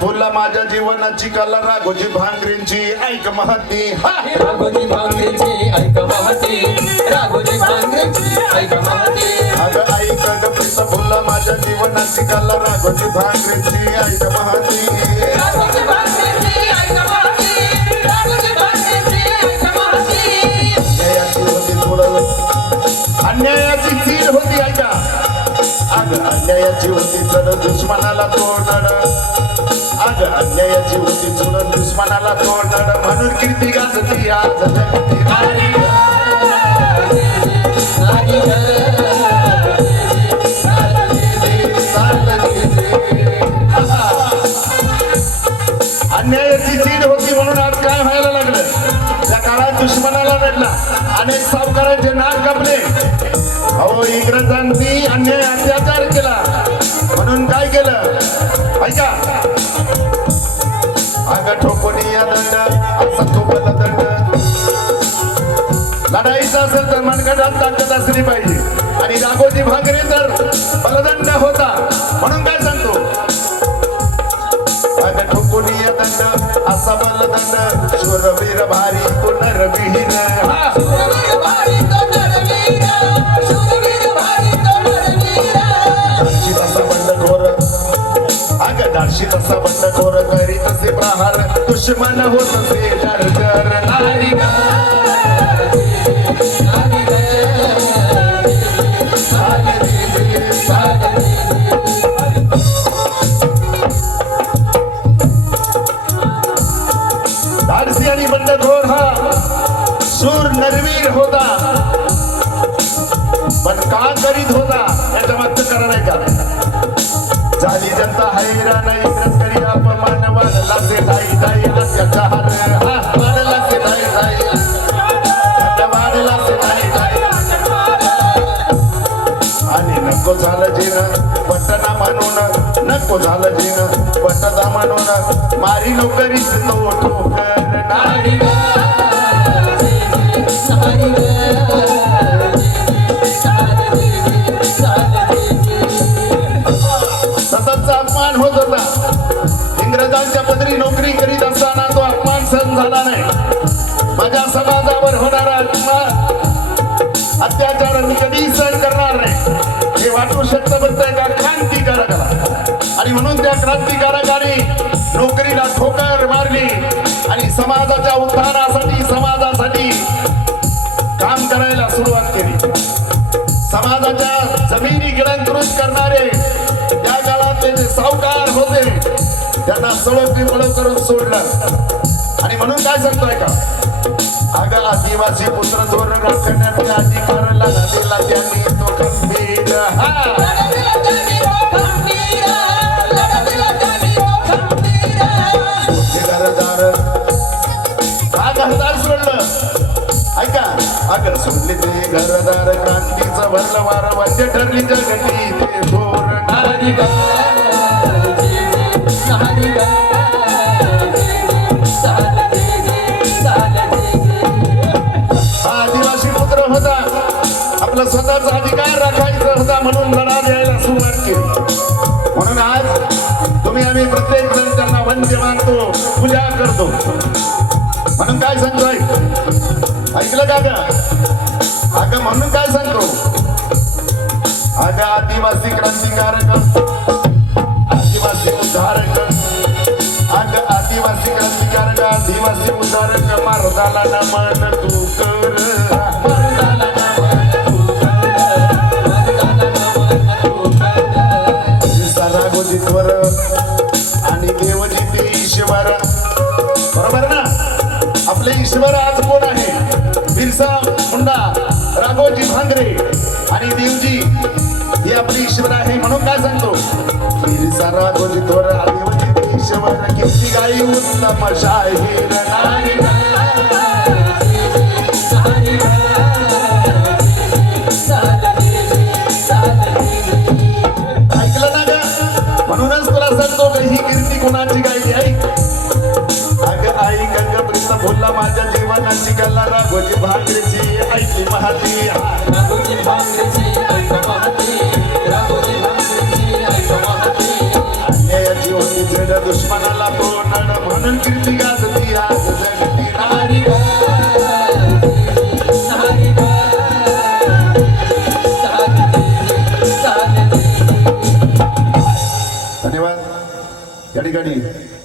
फुलला माझ्या जीवनाची कला राघोजी भांगरींची ऐक महती हा. राघोजी भांगरेची ऐक महती. राघोजी भांगरेची ऐक महती. अगं ऐक ग प्रीत माझ्या जीवनाची कला राघोजी भांगरींची ऐक महती. राघोजी अन्यायाची होती चढ दुश्मनाला तोडण आज अन्यायाची होती चढ दुश्मनाला तोडण म्हणून कीर्ती गाजती आज. अन्यायाची चीड होती म्हणून आज काय व्हायला लागलं? त्या काळात दुश्मनाला भेटला अनेक सावकारांचे नाक कापले. अहो इंग्रजांनी अन्याय अत्याचार ऐका अगं ठोकोनी या दंड असा तो दंड. लढाईचा असेल तर मनगटात ताकद असली पाहिजे. आणि राघोजी भाकरे तर बलदंड होता. म्हणून काय सांगतो? अगं ठोकोनी या दंड असा बलदंड. शूरवीर भारी पुनर्विहीन. हा. तो नरवीर अगं तसा बंडखोर करी तसे प्रहार. दुश्मन होत असे धाडसी आणि बंडखोर हा. सूर नरवीर होता. पण का करीत होता? नको झालं जीन झालं पटदा म्हणून मारी नोकरीच तो ठोकर नारी अपमान होत होता. इंग्रजांच्या पदरी नोकरी करीत असताना तो अपमान सहन झाला नाही. माझ्या समाजावर होणारा अपमान अत्याचार मी कधी सहन करणार नाही. हे वाटू शकतं बघत एका क्रांतिकारकाला. आणि म्हणून त्या क्रांतिकारकाने नोकरीला ठोकर मारली आणि समाजाच्या उत्थानासाठी समाजासाठी काम करायला सुरुवात केली. समाजाच्या जमिनी गिळंकृत करणारे सावकार होते. त्यांना सळक विफळ करून सोडलं. आणि म्हणून काय सांगतोय का? अगं आदिवासी पुत्र धोरण राखण्याच्या अधिकाराला दिला त्यांनी तो गंभीर. घरदार ऐका. अगर सोडले ते घरदार क्रांतीचं भरलं वार वाद्य ठरली जगती ते धोरण हा आदिवासी पुत्र होता. आपला स्वतःचा अधिकार राखायचा होता म्हणून लढा द्यायला सुरुवात केली. म्हणून आज तुम्ही आम्ही प्रत्येक जण त्यांना वंद्य मानतो पूजा करतो. म्हणून काय सांगतोय ऐकलं का अगं म्हणून काय सांगतो? अगं आदिवासी क्रांतिकारक नमन तू कर. आणि देवजी ते ईश्वर. बरोबर ना? आपले ईश्वर आज कोण आहे? बिरसा मुंडा राघोजी भांगरे आणि देवजी हे आपले ईश्वर आहे म्हणून काय सांगतो? बिरसा राघोजी थोर ईश्वर किती गाई उत्तम शाहीर नाही ऐकलं ना ग? म्हणूनच तुला सांगतो का ही कीर्ती कोणाची गायली आहे अग आई गंग प्रिस्त बोलला माझ्या जीवनाची कला राघोजी भाकरीची ऐकली महाती राघोजी महती धन्यवाद ठिकाणी